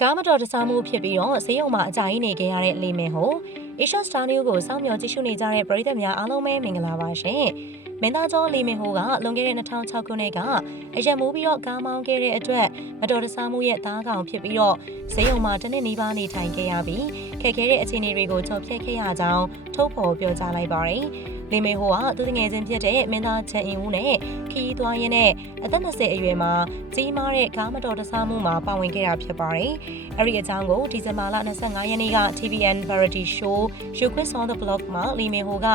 ကားမတော်တဆမှုဖြစ်ပြီးတော့ဈေးရုံမှာအကြိုက်နေခဲ့ရတဲ့လေမင်ဟို Asia Star News ကိုစောင့်မျှော်ကြည့်ရှုနေကြတဲ့ပရိသတ်များအားလုံးပဲမင်္ဂလာပါရှင်။မင်းသားကျော်လေမင်ဟိုကလွန်ခဲ့တဲ့2006ခုနှစ်ကအရက်မိုးပြီးတော့ကားမောင်းခဲ့တဲ့အတွက်မတော်တဆမှုရဲ့သားကောင်ဖြစ်ပြီးတော့ဈေးရုံမှာတစ်နှစ်နီးပါးနေထိုင်ခဲ့ရပြီးခက်ခဲတဲ့အခြေအနေတွေကိုချုပ်ဖြတ်ခဲ့ရကြောင်းထုတ်ဖော်ပြောကြားလိုက်ပါတယ်။ လေမေဟိုကသူတငယ်ချင်းဖြစ်တဲ့မင်းသားချန်အင်ဦးနဲ့ခီးသွားရင်းနဲ့အသက်20အရွယ်မှာကြီးမားတဲ့ကားမတော်တဆမှုမှာပါဝင်ခဲ့တာဖြစ်ပါတယ်။အဲ့ဒီအကြောင်းကိုဒီဇင်ဘာလ25ရက်နေ့က TVN Variety Show You Quiz on the Block မှာလေမေဟိုက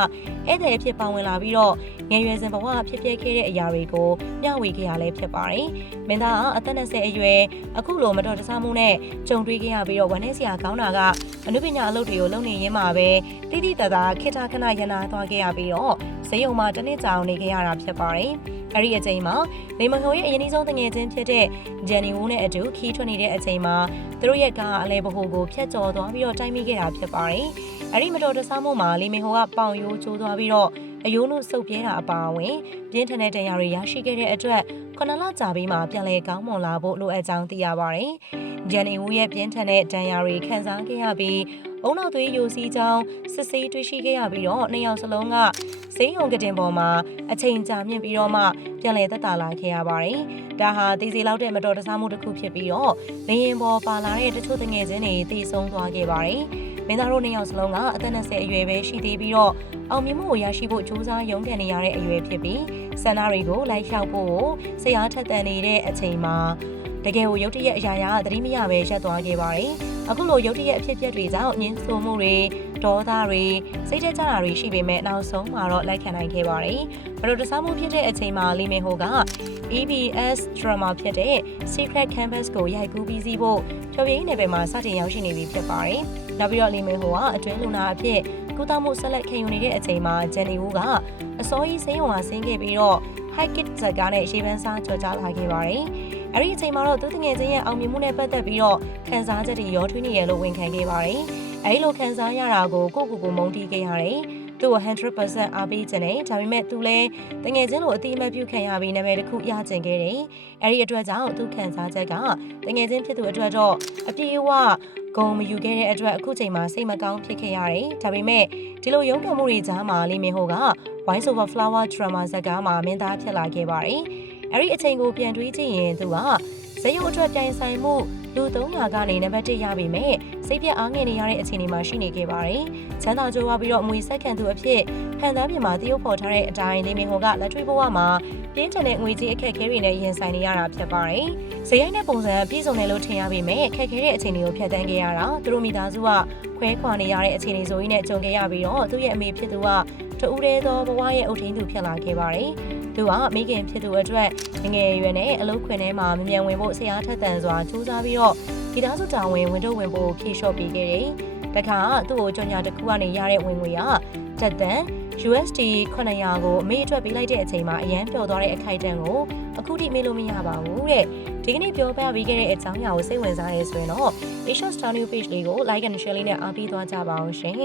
ဧည့်သည်အဖြစ်ပါဝင်လာပြီးတော့ ငယ်ရွယ်စဉ်ဘဝဖြစ်ပျက်ခဲ့တဲ့အရာတွေကိုမျှဝေခဲ့ရလဲဖြစ်ပါတယ်။မင်းသားကအသက်20အရွယ်အခုလိုမတော်တဆမှုနဲ့ကြုံတွေ့ခဲ့ရပြီးတော့ဝမ်းနည်းစရာကောင်းတာကအနုပညာအလုပ်တွေကိုလုပ်နေရင်းမှာပဲတိတိတသာခိတာခဏရနာသွားခဲ့ရပြီးတော့ဈေးရုံမှာတစ်နှစ်ကြာအောင်နေခဲ့ရတာဖြစ်ပါတယ်။အဲ့ဒီအချိန်မှာလေမဟုံရဲ့အရင်ဆုံးတငယ်ချင်းဖြစ်တဲ့ဂျန်နီဝိုးနဲ့အတူခီးထွက်နေတဲ့အချိန်မှာသူတို့ရဲ့ကားအလဲဘဟုကိုဖျက်ကျော်သွားပြီးတော့တိုက်မိခဲ့တာဖြစ်ပါတယ်။အဲ့ဒီမတော်တဆမှုမှာလေမဟိုကပေါင်ရိုးကျိုးသွားပြီးတော့ အယိုးနုစုပ်ပြဲတာအပါအဝင်ပြင်းထန်တဲ့တရားတွေရရှိခဲ့တဲ့အတွက်ခဏလကြာပြီးမှပြန်လည်ကောင်းမွန်လာဖို့လိုအပ်ကြောင်းသိရပါတယ်။ဂျန်နီဝူရဲ့ပြင်းထန်တဲ့ဒဏ်ရာတွေခံစားခဲ့ရပြီးအုံနောက်သွေးယိုစီးကြောင်းစစ်ဆေးတွေ့ရှိခဲ့ရပြီးတော့နှစ်ယောက်စလုံးကစိမ်းုံကတင်ပေါ်မှာအချိန်ကြာမြင့်ပြီးတော့မှပြန်လည်သက်သာလာခဲ့ရပါတယ်။ဒါဟာတည်စီလောက်တဲ့မတော်တဆမှုတစ်ခုဖြစ်ပြီးတော့လေရင်ပေါ်ပါလာတဲ့တချို့တငယ်ချင်းတွေတည်ဆုံးသွားခဲ့ပါတယ်။ မင်းသားတို့နှစ်ယောက်စလုံးကအသက်20အရွယ်ပဲရှိသေးပြီးတော့အောင်မြင်မှုကိုရရှိဖို့ကြိုးစားရုန်းကန်နေရတဲ့အရွယ်ဖြစ်ပြီးဆန္ဒတွေကိုလိုက်လျှောက်ဖို့ဆရာထက်သန်နေတဲ့အချိန်မှာ တကယ်ကိုရုတ်တရက်အရာရာသတိမရပဲရပ်သွားခဲ့ပါတယ်။အခုလိုရုတ်တရက်အဖြစ်အပျက်တွေကြောင့်ညှင်းဆိုမှုတွေဒေါသတွေစိတ်တက်ကြတာတွေရှိပေမဲ့နောက်ဆုံးမှာတော့လိုက်ခံနိုင်ခဲ့ပါတယ်။ဘလို့တစားမှုဖြစ်တဲ့အချိန်မှာလီမေဟိုက EBS drama ဖြစ်တဲ့ Secret Campus ကိုရိုက်ကူးပြီးစီးဖို့ဖြော်ပြင်းနယ်ပယ်မှာစတင်ရောက်ရှိနေပြီဖြစ်ပါတယ်။နောက်ပြီးတော့လီမေဟိုကအတွင်းလူနာအဖြစ်ကုသမှုဆက်လက်ခံယူနေတဲ့အချိန်မှာဂျန်နီဝူကအစောကြီးစိမ်းရုံကဆင်းခဲ့ပြီးတော့ High Kid ဇက်ကားနဲ့ရေပန်းစားကြော်ကြားလာခဲ့ပါတယ်။ အဲ့ဒီအချိန်မှာတော့သူတငယ်ချင်းရဲ့အောင်မြင်မှုနဲ့ပတ်သက်ပြီးတော့ခန်းစားချက်တွေရောထွေးနေရလို့ဝန်ခံခဲ့ပါတယ်။အဲဒီလိုခန်းစားရတာကိုကိုကိုကိုမုန်းတီးခဲ့ရတယ်။သူ့ကို100%အားပေးခြင်းနဲ့ဒါပေမဲ့သူလည်းတငယ်ချင်းလိုအတိအမှတ်ပြုခံရပြီးနာမည်တစ်ခုရကျင်ခဲ့တယ်။အဲဒီအတွက်ကြောင့်သူခန်းစားချက်ကတငယ်ချင်းဖြစ်သူအတွက်တော့အပြည့်အဝဂုံမယူခဲ့တဲ့အတွက်အခုချိန်မှာစိတ်မကောင်းဖြစ်ခဲ့ရတယ်။ဒါပေမဲ့ဒီလိုရုန်းကန်မှုတွေကြားမှာလီမင်ဟိုက Voice Over Flower Drama ဇာတ်ကားမှာမင်းသားဖြစ်လာခဲ့ပါတယ်။ အဲ့ဒီအချိန်ကိုပြန်တွေးကြည့်ရင်သူကဇယုံအတွက်ပြိုင်ဆိုင်မှုလူ300ကနေနံပါတ်1ရပြီမဲ့စိတ်ပြအားငယ်နေရတဲ့အခြေအနေမှာရှိနေခဲ့ပါတယ်။ချမ်းသာကြိုးဝါပြီးတော့အမွေဆက်ခံသူအဖြစ်ဖန်သားပြင်မှာတရုပ်ဖော်ထားတဲ့အတိုင်းလေးမင်းဟိုကလက်ထွေးဘဝမှာပြင်းထန်တဲ့ငွေကြေးအခက်အခဲတွေနဲ့ရင်ဆိုင်နေရတာဖြစ်ပါတယ်။ဇယိုင်းတဲ့ပုံစံပြည့်စုံတယ်လို့ထင်ရပေမဲ့ခက်ခဲတဲ့အခြေအနေကိုဖျက်ဆီးခဲ့ရတာသူတို့မိသားစုကခွဲခွာနေရတဲ့အခြေအနေဆိုကြီးနဲ့ကြုံခဲ့ရပြီးတော့သူ့ရဲ့အမေဖြစ်သူက တူးရဲသောဘဝရဲ့အုတ်ထင်းသူဖြစ်လာခဲ့ပါတယ်။သူကမိခင်ဖြစ်သူအတွက်ငငယ်ရွယ်နဲ့အလုပ်ခွင်ထဲမှာမမြန်ဝင်ဖို့ဆရာထက်တန်စွာစူးစမ်းပြီးတော့ဒီသားစုတောင်ဝင်ဝင်တော့ဝင်ဖို့ဖြေလျှော့ပေးခဲ့တယ်။တခါသူ့ကိုကြော်ညာတစ်ခုကနေရတဲ့ဝင်ငွေကတက်တန် USD 900ကိုအမေအတွက်ပေးလိုက်တဲ့အချိန်မှာအရန်ပျော်သွားတဲ့အခိုက်အတန့်ကိုအခုထိမေးလို့မရပါဘူးတဲ့ဒီကနေ့ပြောပြပေးခဲ့တဲ့အကြောင်းအရာကိုစိတ်ဝင်စားရဲဆိုရင်တော့ Asia Star New Page လေးကို like and share လေးနဲ့အားပေးသွားကြပါအောင်ရှင်